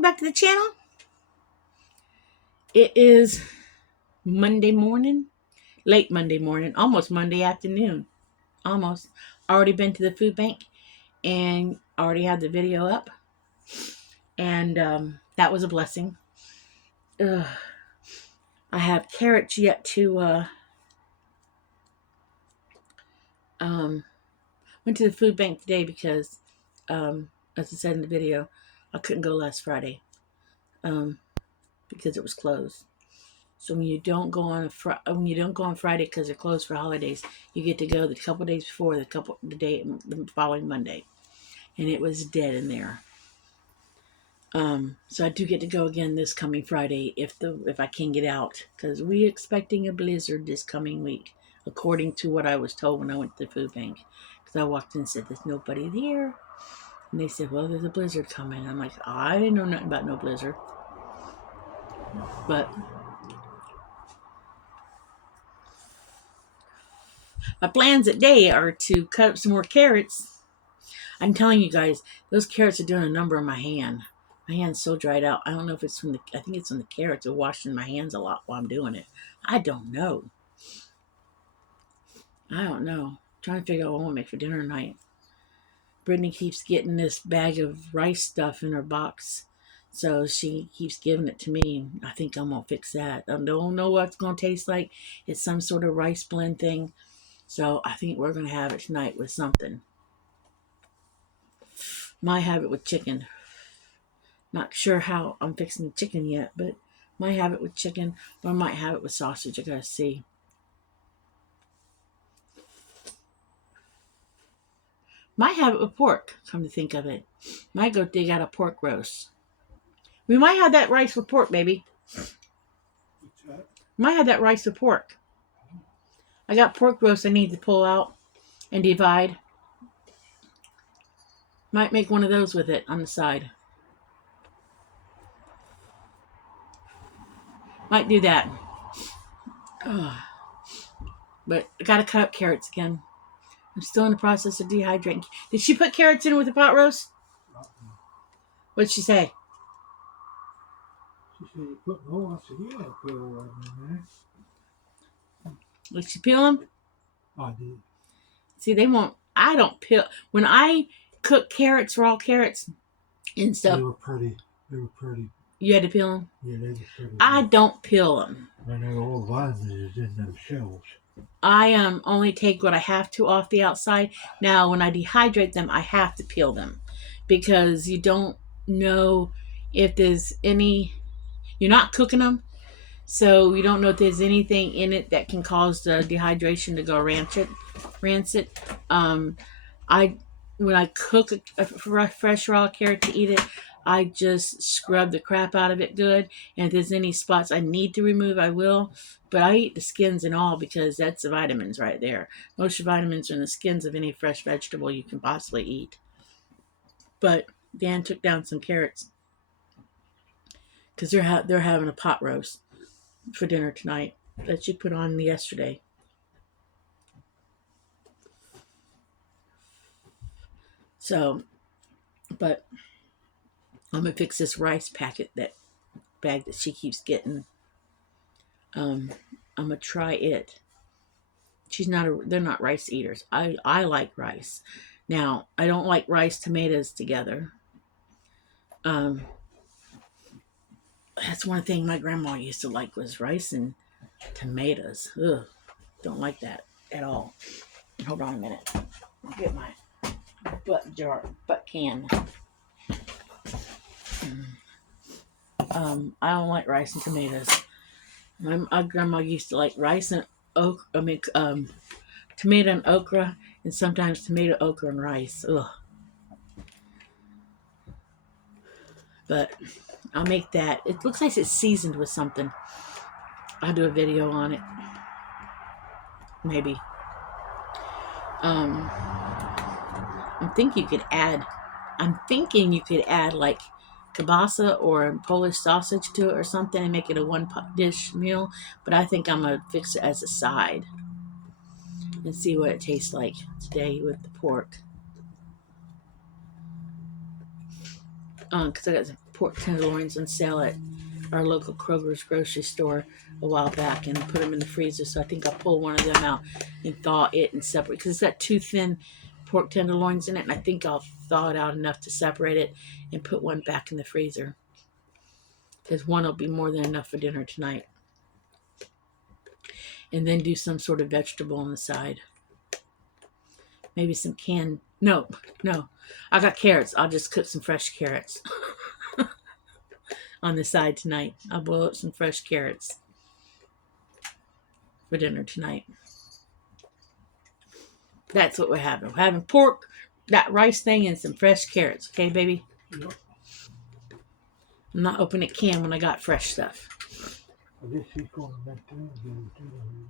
welcome back to the channel. It is Monday morning, late Monday morning, almost Monday afternoon. Almost. Already been to the food bank and already had the video up. And that was a blessing. Ugh. I have carrots yet to, went to the food bank today because, as I said in the video, I couldn't go last Friday because it was closed. So when you don't go on Friday because they're closed for holidays, you get to go the couple days before the following Monday, and it was dead in there. So I do get to go again this coming Friday if I can get out, because we're expecting a blizzard this coming week, according to what I was told when I went to the food bank. Because I walked in and said, "There's nobody here," and they said, "Well, there's a blizzard coming." I'm like, I didn't know nothing about no blizzard, but. My plans today are to cut up some more carrots. I'm telling you guys, those carrots are doing a number on my hand. My hand's so dried out. I don't know if it's I think it's from the carrots are washing my hands a lot while I'm doing it. I don't know. I'm trying to figure out what I want to make for dinner tonight. Brittany keeps getting this bag of rice stuff in her box. So she keeps giving it to me. I think I'm going to fix that. I don't know what it's going to taste like. It's some sort of rice blend thing. So I think we're going to have it tonight with something. Might have it with chicken. Not sure how I'm fixing the chicken yet, but might have it with chicken or might have it with sausage. I gotta see. Might have it with pork, come to think of it. Might go dig out a pork roast. We might have that rice with pork, baby. Might have that rice with pork. I got pork roast I need to pull out and divide. Might make one of those with it on the side. Might do that. Ugh. But I gotta cut up carrots again. I'm still in the process of dehydrating. Did she put carrots in with the pot roast? What'd she say? She said you put more. I said, yeah, I put all that in there. Did she peel them? I did. See, I don't peel. When I cook carrots, raw carrots and stuff. They were pretty. You had to peel them? Yeah, they were pretty. I don't peel them. And they were all vitamins in those shells. I only take what I have to off the outside. Now, when I dehydrate them, I have to peel them because you don't know if there's any. You're not cooking them, so you don't know if there's anything in it that can cause the dehydration to go rancid. When I cook a fresh raw carrot to eat it, I just scrub the crap out of it good. And if there's any spots I need to remove, I will. But I eat the skins and all because that's the vitamins right there. Most of the vitamins are in the skins of any fresh vegetable you can possibly eat. But Dan took down some carrots because they're having a pot roast for dinner tonight that she put on yesterday. So, but I'm gonna fix this rice bag that she keeps getting. I'm gonna try it. They're not rice eaters. I like rice. Now, I don't like rice tomatoes together. That's one thing my grandma used to like was rice and tomatoes. Ugh, don't like that at all. Hold on a minute. I'll get my butt can. I don't like rice and tomatoes. My grandma used to like rice and tomato and okra, and sometimes tomato, okra, and rice. Ugh. But I'll make that. It looks like it's seasoned with something. I'll do a video on it. Maybe. I'm thinking you could add like kielbasa or Polish sausage to it or something and make it a one-dish meal. But I think I'm going to fix it as a side and see what it tastes like today with the pork. Because I got some pork tenderloins on sale at our local Kroger's grocery store a while back and put them in the freezer. So I think I'll pull one of them out and thaw it and separate, because it's got 2 thin pork tenderloins in it, and I think I'll thaw it out enough to separate it and put one back in the freezer, because one will be more than enough for dinner tonight. And then do some sort of vegetable on the side. Maybe some canned... No. I got carrots. I'll just cook some fresh carrots on the side tonight. I'll boil up some fresh carrots for dinner tonight. That's what we're having. We're having pork, that rice thing, and some fresh carrots. Okay, baby? Yep. I'm not opening a can when I got fresh stuff. I guess he's going to make them too.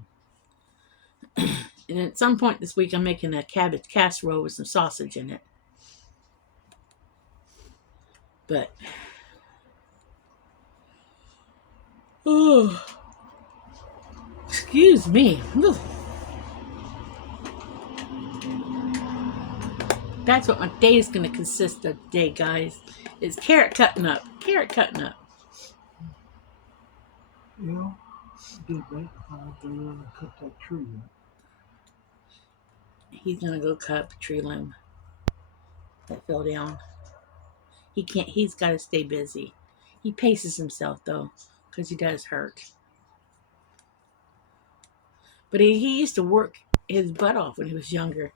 And at some point this week, I'm making a cabbage casserole with some sausage in it. But... oh... excuse me. Ooh. That's what my day is going to consist of today, guys. Is carrot cutting up. Carrot cutting up. You know, did that. They're going to cut that tree up. He's going to go cut up a tree limb that fell down. He can't. He's got to stay busy. He paces himself, though, because he does hurt. But he used to work his butt off when he was younger.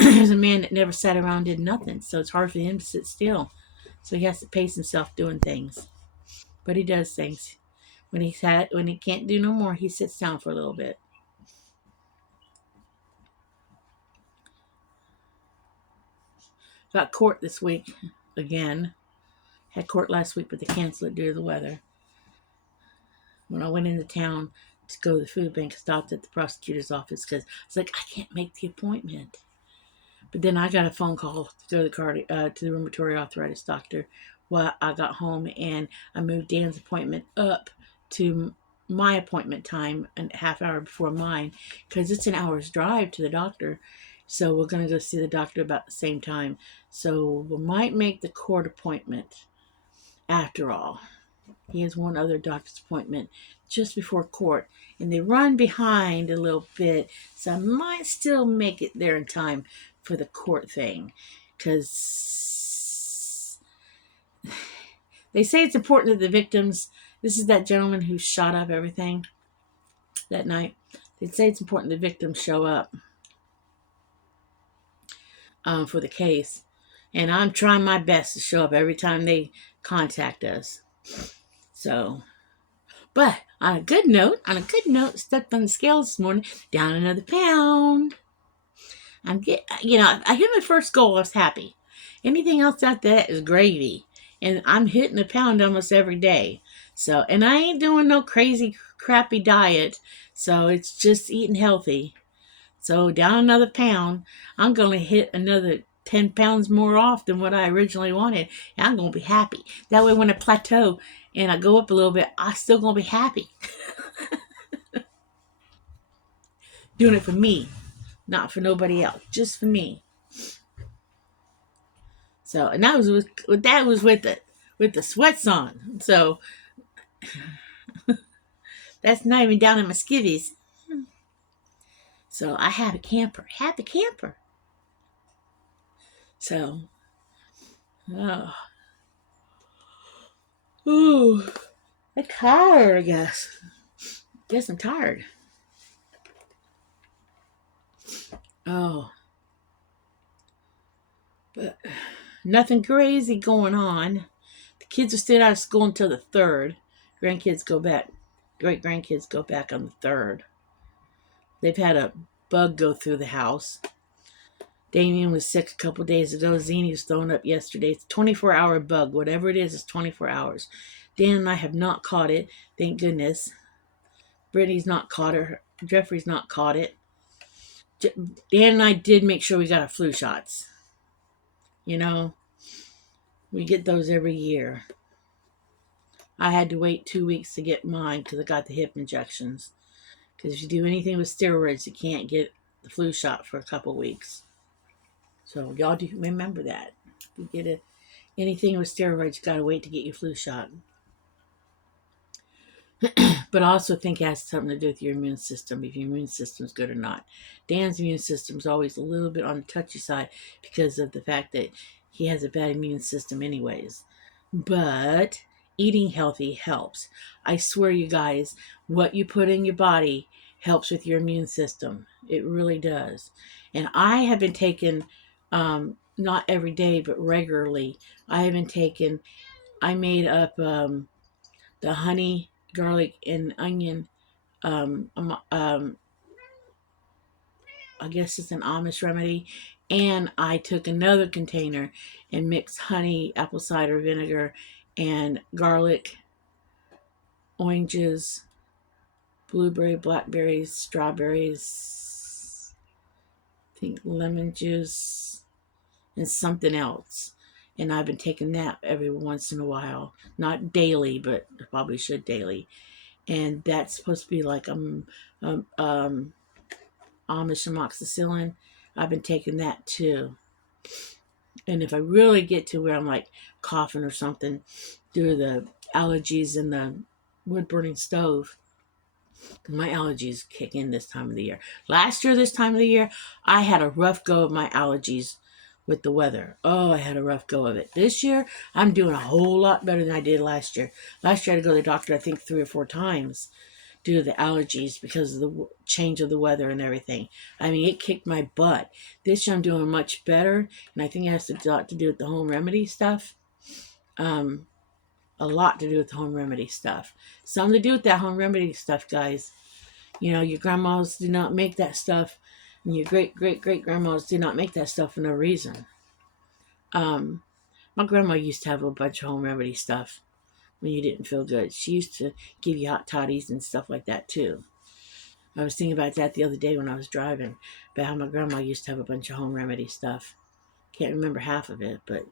He was a man that never sat around and did nothing, so it's hard for him to sit still. So he has to pace himself doing things. But he does things. When he can't do no more, he sits down for a little bit. Got court this week again. Had court last week, but they canceled it due to the weather. When I went into town to go to the food bank, I stopped at the prosecutor's office because I was like, I can't make the appointment. But then I got a phone call to go to the rheumatoid arthritis doctor while I got home, and I moved Dan's appointment up to my appointment time a half hour before mine, because it's an hour's drive to the doctor. So we're going to go see the doctor about the same time. So we might make the court appointment after all. He has one other doctor's appointment just before court, and they run behind a little bit, so I might still make it there in time for the court thing, because they say it's important that the victims... This is that gentleman who shot up everything that night. They say it's important the victims show up for the case, and I'm trying my best to show up every time they contact us. So, but on a good note, stepped on the scales this morning, down another pound. I hit my first goal. I was happy. Anything else out there is gravy, and I'm hitting a pound almost every day. So, and I ain't doing no crazy crappy diet. So it's just eating healthy. So down another pound. I'm gonna hit another 10 pounds more off than what I originally wanted. And I'm gonna be happy. That way, when I plateau and I go up a little bit, I'm still gonna be happy. Doing it for me, not for nobody else, just for me. So, and that was with the sweats on. So that's not even down in my skivvies. So I have a camper. So, ooh, I'm tired, I guess. Guess I'm tired. Oh, but nothing crazy going on. The kids are still out of school until the 3rd. Great grandkids go back on the 3rd. They've had a bug go through the house. Damien was sick a couple days ago. Zini was thrown up yesterday. It's a 24-hour bug. Whatever it is, it's 24 hours. Dan and I have not caught it. Thank goodness. Brittany's not caught it. Jeffrey's not caught it. Dan and I did make sure we got our flu shots. You know, we get those every year. I had to wait 2 weeks to get mine because I got the hip injections. Because if you do anything with steroids, you can't get the flu shot for a couple weeks. So y'all do remember that. You Anything with steroids, gotta wait to get your flu shot. But I also think it has something to do with your immune system, if your immune system's good or not. Dan's immune system's always a little bit on the touchy side because of the fact that he has a bad immune system anyways. But eating healthy helps. I swear, you guys, what you put in your body helps with your immune system. It really does. And I have been taking, not every day, but regularly, I have been taking, I made up the honey, garlic, and onion. Um, um, um, I guess it's an Amish remedy. And I took another container and mixed honey, apple cider vinegar, and garlic, oranges, blueberry, blackberries, strawberries, I think lemon juice, and something else. And I've been taking that every once in a while. Not daily, but I probably should daily. And that's supposed to be like um, um, Amish amoxicillin. I've been taking that too. And if I really get to where I'm like coughing or something due to the allergies in the wood burning stove, my allergies kick in this time of the year. Last year, this time of the year, I had a rough go of my allergies with the weather. Oh, I had a rough go of it. This year, I'm doing a whole lot better than I did last year. Last year, I had to go to the doctor, I think, 3 or 4 times due to the allergies because of the change of the weather and everything. I mean, it kicked my butt. This year, I'm doing much better, and I think it has a lot to do with the home remedy stuff. Um, a lot to do with the home remedy stuff. Something to do with that home remedy stuff, guys. You know, your grandmas did not make that stuff, and your great grandmas did not make that stuff for no reason. Um, my grandma used to have a bunch of home remedy stuff when you didn't feel good. She used to give you hot toddies and stuff like that too. I was thinking about that the other day when I was driving, about how my grandma used to have a bunch of home remedy stuff. Can't remember half of it, but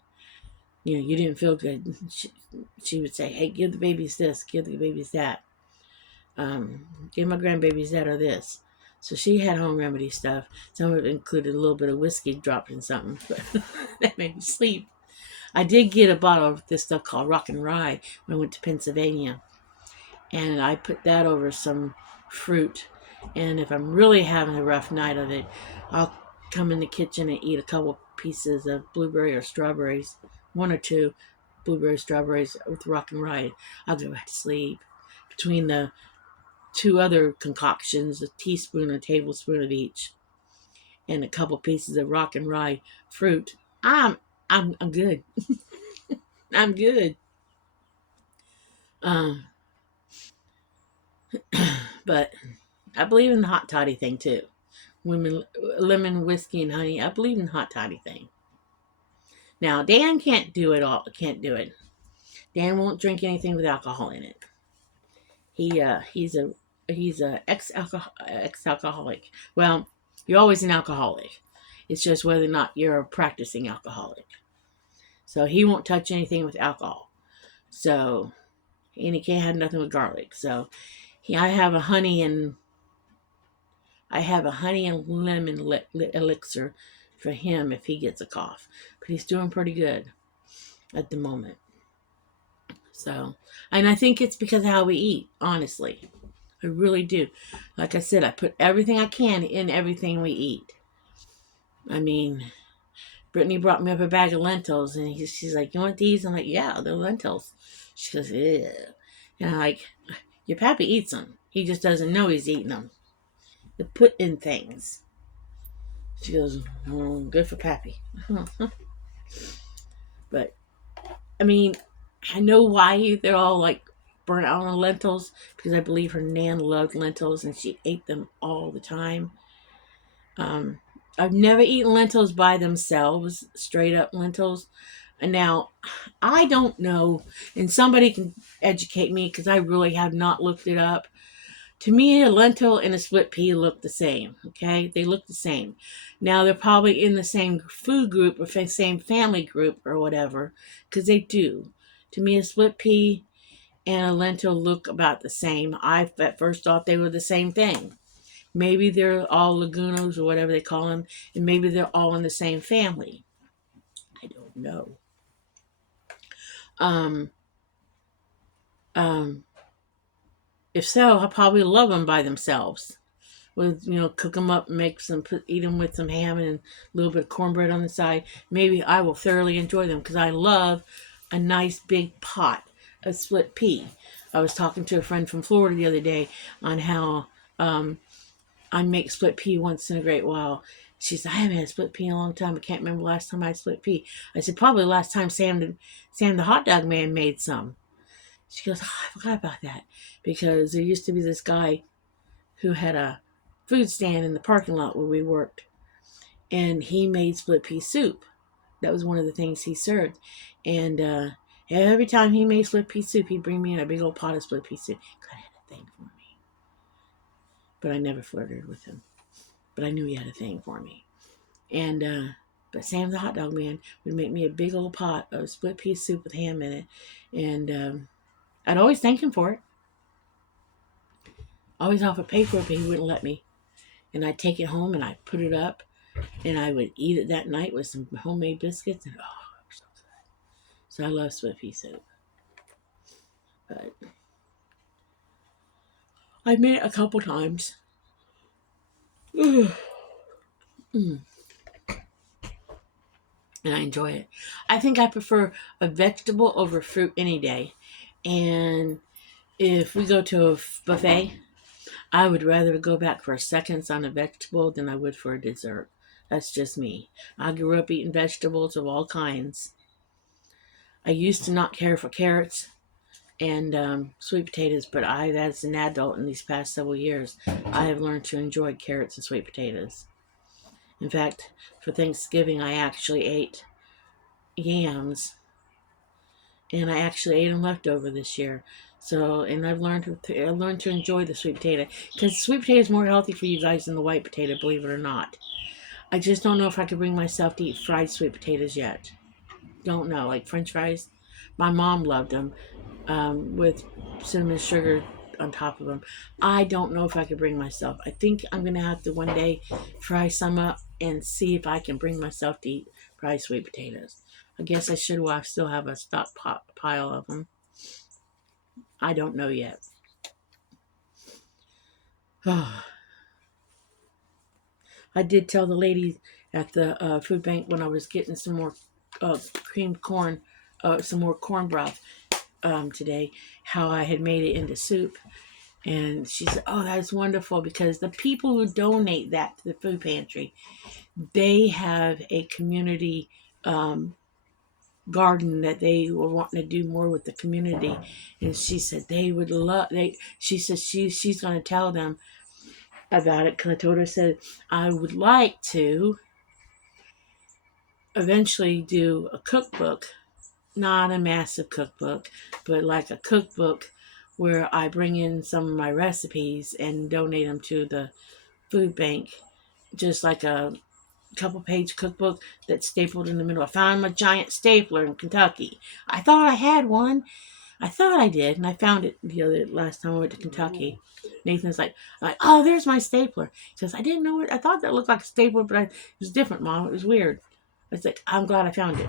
you know, you didn't feel good. She would say, "Hey, give the babies this, give the babies that." Give my grandbabies that or this. So she had home remedy stuff. Some of it included a little bit of whiskey dropped in something, but that made me sleep. I did get a bottle of this stuff called Rock and Rye when I went to Pennsylvania, and I put that over some fruit. And if I'm really having a rough night of it, I'll come in the kitchen and eat a couple pieces of blueberry or strawberries, 1 or 2 blueberry strawberries with Rock and Rye. I'll go back to sleep. Between the 2 other concoctions, a teaspoon or a tablespoon of each, and a couple pieces of Rock and Rye fruit, I'm good. I'm good. Um, but I believe in the hot toddy thing too. Women, lemon, whiskey, and honey. I believe in the hot toddy thing. Now Dan can't do it all. Can't do it. Dan won't drink anything with alcohol in it. He's a ex alcoholic. Well, you're always an alcoholic. It's just whether or not you're a practicing alcoholic. So he won't touch anything with alcohol. So, and he can't have nothing with garlic. So I have a honey and lemon elixir for him if he gets a cough. But he's doing pretty good at the moment. So, and I think it's because of how we eat, honestly. I really do. Like I said, I put everything I can in everything we eat. I mean, Brittany brought me up a bag of lentils, and she's like, "You want these?" I'm like, "Yeah, they're lentils." She goes, "Yeah," and I'm like, "Your pappy eats them. He just doesn't know he's eating them. They put in things." She goes, "Oh, good for pappy." But I mean, I know why they're all like burnt out on lentils, because I believe her nan loved lentils and she ate them all the time. Um, I've never eaten lentils by themselves, straight up lentils. And now, I don't know, and somebody can educate me because I really have not looked it up. To me, a lentil and a split pea look the same. Okay, they look the same. Now they're probably in the same food group or same family group or whatever, because they do. To me, a split pea and a lentil look about the same. I at first thought they were the same thing. Maybe they're all legunos or whatever they call them, and maybe they're all in the same family. I don't know. Um, um, if so, I'll probably love them by themselves. With cook them up, make some, eat them with some ham and a little bit of cornbread on the side. Maybe I will thoroughly enjoy them because I love a nice big pot of split pea. I was talking to a friend from Florida the other day on how I make split pea once in a great while. She said, I haven't had split pea in a long time. I can't remember the last time I had split pea. I said, probably the last time Sam the hot dog man made some. She goes, oh, I forgot about that. Because there used to be this guy who had a food stand in the parking lot where we worked. And he made split pea soup. That was one of the things he served. And every time he made split pea soup, he'd bring me in a big old pot of split pea soup. God had a thing for me. But I never flirted with him. But I knew he had a thing for me. And but Sam the hot dog man would make me a big old pot of split pea soup with ham in it. And I'd always thank him for it. Always offer to pay for it, but he wouldn't let me. And I'd take it home and I'd put it up and I would eat it that night with some homemade biscuits. And oh, it was so good. So I love split pea soup. But I made it a couple times. And I enjoy it. I think I prefer a vegetable over fruit any day. And if we go to a buffet, I would rather go back for seconds on a vegetable than I would for a dessert. That's just me. I grew up eating vegetables of all kinds. I used to not care for carrots and sweet potatoes, but as an adult in these past several years, I have learned to enjoy carrots and sweet potatoes. In fact, for Thanksgiving, I actually ate yams, and I actually ate them leftover this year. So, and I've learned to enjoy the sweet potato because sweet potato is more healthy for you guys than the white potato, believe it or not. I just don't know if I could bring myself to eat fried sweet potatoes yet. Don't know, like French fries. My mom loved them with cinnamon sugar on top of them. I don't know if I could bring myself. I think I'm gonna have to one day fry some up and see if I can bring myself to eat fried sweet potatoes. I guess I should while I still have a stock pile of them. I don't know yet. I did tell the lady at the food bank when I was getting some more creamed corn, some more corn broth today, how I had made it into soup. And she said, oh, that's wonderful, because the people who donate that to the food pantry, they have a community garden that they were wanting to do more with the community. And she said they would love, she said she's going to tell them about it, because I told her, said, I would like to eventually do a cookbook, not a massive cookbook, but like a cookbook where I bring in some of my recipes and donate them to the food bank, just like a couple page cookbook that's stapled in the middle. I found my giant stapler in Kentucky. I thought I had one. I thought I did, and I found it the last time I went to Kentucky. Nathan's like, oh, there's my stapler. He says, I didn't know it. I thought that looked like a stapler, but it was different, Mom. It was weird. I was like, I'm glad I found it.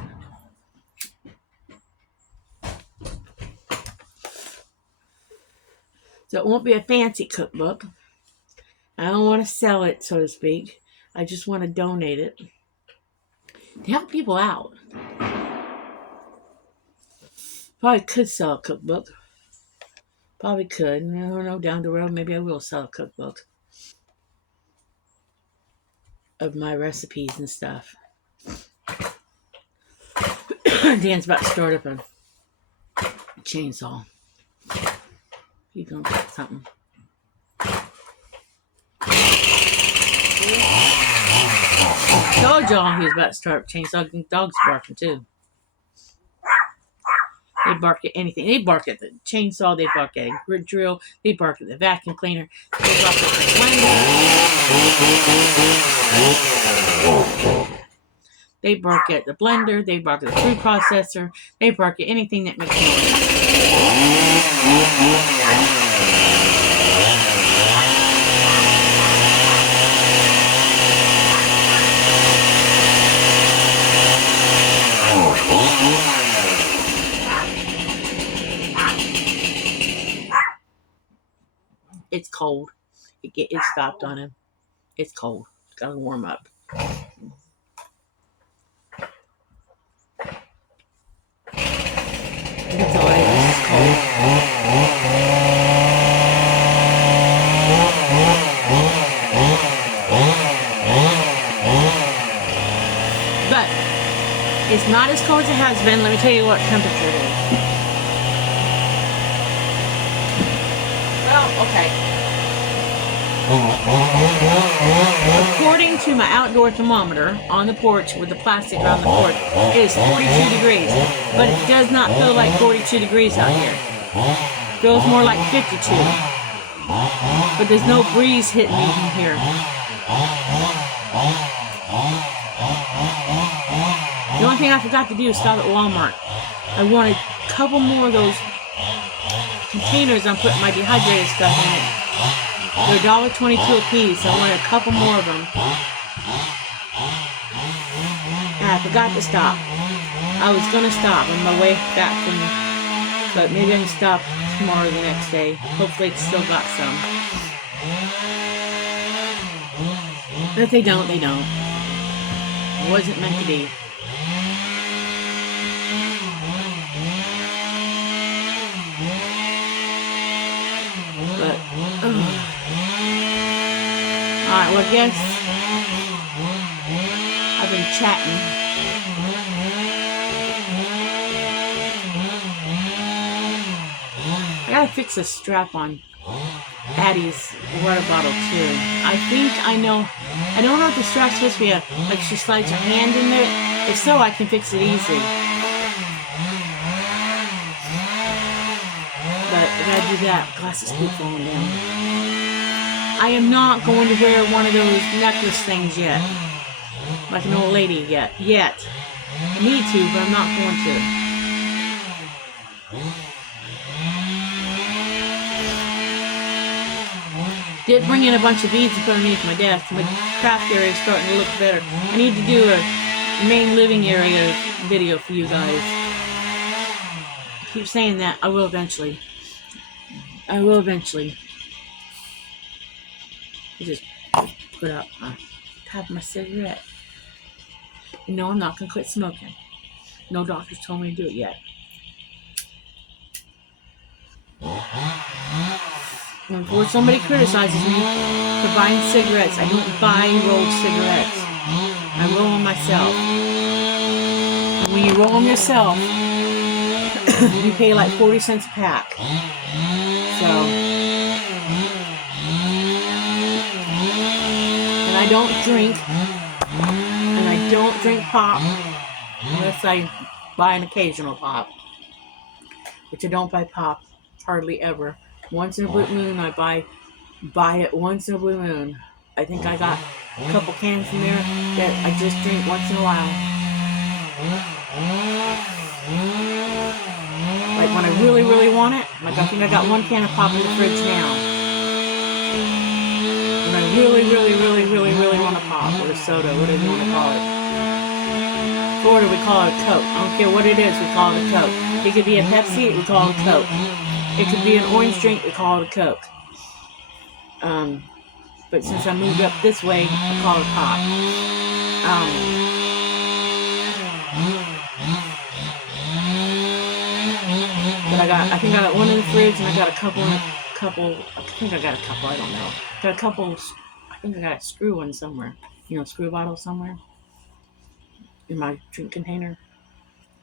So it won't be a fancy cookbook. I don't want to sell it, so to speak. I just want to donate it to help people out. Probably could sell a cookbook. Probably could. I don't know, down the road, maybe I will sell a cookbook of my recipes and stuff. Dan's about to start up a chainsaw. He's gonna get something. Told y'all he was about to start up chainsaw. Dogs barking too. They bark at anything. They bark at the chainsaw. They bark at a grid drill. They bark at the vacuum cleaner. They bark at the blender. They bark at the blender. They bark at the food processor. They bark at anything that makes noise. cold. It stopped on him. It's cold. Gotta warm up. That's all it is. It's cold. But it's not as cold as it has been. Let me tell you what temperature it is. Well, okay. According to my outdoor thermometer on the porch with the plastic around the porch, it is 42 degrees. But it does not feel like 42 degrees out here. It feels more like 52. But there's no breeze hitting me here. The only thing I forgot to do is stop at Walmart. I wanted a couple more of those containers I'm putting my dehydrated stuff in it. They're $1.22 a piece. I wanted a couple more of them. And I forgot to stop. I was going to stop on my way back from, but maybe I can stop tomorrow or the next day. Hopefully it's still got some. But if they don't, they don't. It wasn't meant to be. But, alright, well, I guess I've been chatting. I gotta fix a strap on Addie's water bottle too. I think I know. I don't know if the strap's supposed to be like she slides her hand in there. If so, I can fix it easy. But I gotta do that. Glasses keep falling down. I am not going to wear one of those necklace things yet. Like an old lady yet. I need to, but I'm not going to. Did bring in a bunch of beads to put underneath my desk. My craft area is starting to look better. I need to do a main living area video for you guys. I keep saying that. I will eventually. I just put up my top of my cigarette. No, I'm not going to quit smoking. No doctors told me to do it yet. And before somebody criticizes me for buying cigarettes, I don't buy rolled cigarettes. I roll them myself. And when you roll them yourself, you pay like 40 cents a pack. So, and I don't drink, pop, unless I buy an occasional pop, which I don't buy pop hardly ever. Once in a blue moon, I buy it once in a blue moon. I think I got a couple cans in there that I just drink once in a while. Like when I really, really want it. Like I think I got one can of pop in the fridge now. When I really, really, really, really, really want a pop or a soda, whatever you want to call it. In Florida, we call it a Coke. I don't care what it is, we call it a Coke. It could be a Pepsi, we call it a Coke. It could be an orange drink, we call it a Coke. But since I moved up this way, I call it pop. But I think I got one in the fridge, and I got a couple, I think I got a couple, I don't know. Got a couple, I think I got a screw one somewhere. Screw bottle somewhere in my drink container.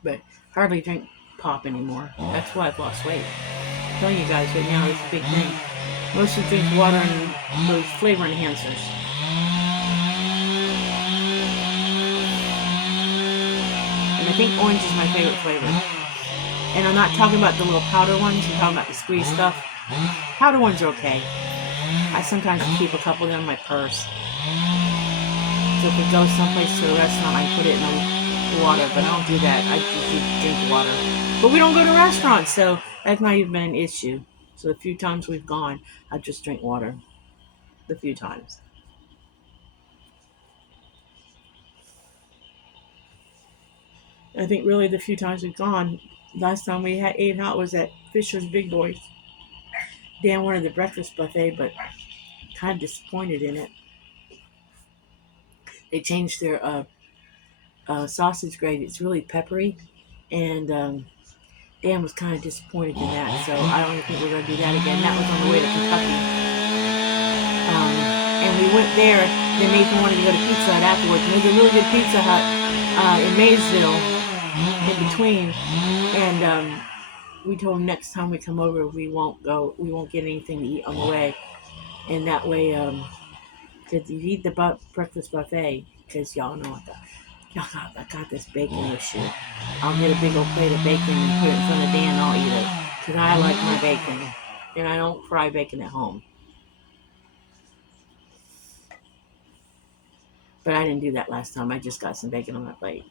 But hardly drink pop anymore. That's why I've lost weight. I'm telling you guys right now, it's a big thing. Mostly drink water and those flavor enhancers. And I think orange is my favorite flavor. And I'm not talking about the little powder ones, I'm talking about the squeeze stuff. Powder ones are okay. I sometimes keep a couple of them in my purse. So if we go someplace to a restaurant, I put it in the water, but I don't do that. I just drink water. But we don't go to restaurants, so that's not even been an issue. So the few times we've gone, I just drink water. The few times. I think really the few times we've gone, last time we ate out was at Fisher's Big Boys. Dan wanted the breakfast buffet, but kind of disappointed in it. They changed their sausage gravy. It's really peppery, and Dan was kind of disappointed in that. So I don't think we're going to do that again. That was on the way to Kentucky, and we went there. Then Nathan wanted to go to Pizza Hut afterwards. And there's a really good Pizza Hut in Maysville, in between, and we told him next time we come over we won't get anything to eat on the way, and that way because you eat the breakfast buffet, because y'all know I got this bacon issue. I'll get a big old plate of bacon and put it in front of Dan, and I'll eat it because I like my bacon, and I don't fry bacon at home. But I didn't do that last time. I just got some bacon on my plate.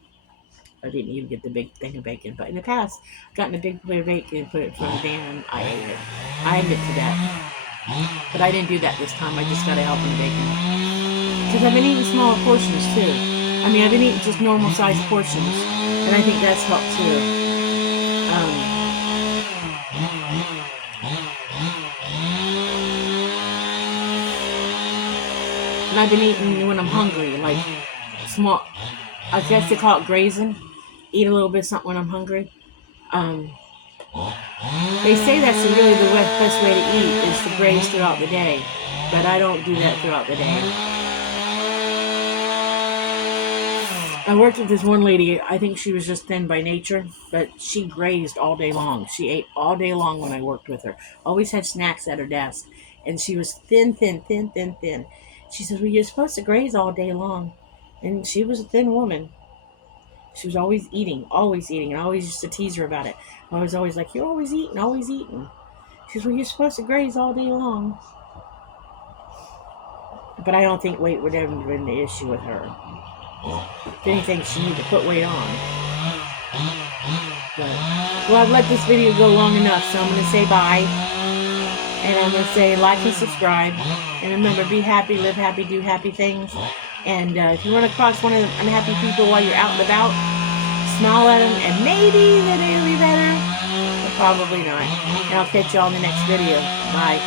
I didn't even get the big thing of bacon. But in the past, I've gotten a big plate of bacon and put it in front of Dan, and I ate it. I admit to that. But I didn't do that this time. I just got to help him bacon. Because I've been eating smaller portions, too. I mean, I've been eating just normal-sized portions. And I think that's helped, too. And I've been eating when I'm hungry, like small. I guess they call it grazing. Eat a little bit of something when I'm hungry. They say that's really the best way to eat is to graze throughout the day, but I don't do that throughout the day. I worked with this one lady. I think she was just thin by nature, but she grazed all day long. She ate all day long when I worked with her. Always had snacks at her desk, and she was thin. She says, well, you're supposed to graze all day long. And she was a thin woman. She was always eating. And I always used to tease her about it. I was always like, you're always eating. She says, well, you're supposed to graze all day long. But I don't think weight would ever have been the issue with her. If anything, she needed to put weight on. But, well, I've let this video go long enough, so I'm going to say bye. And I'm going to say like and subscribe. And remember, be happy, live happy, do happy things. And if you run across one of the unhappy people while you're out and about, smile at them, and maybe the day will be better. But probably not. And I'll catch y'all in the next video. Bye.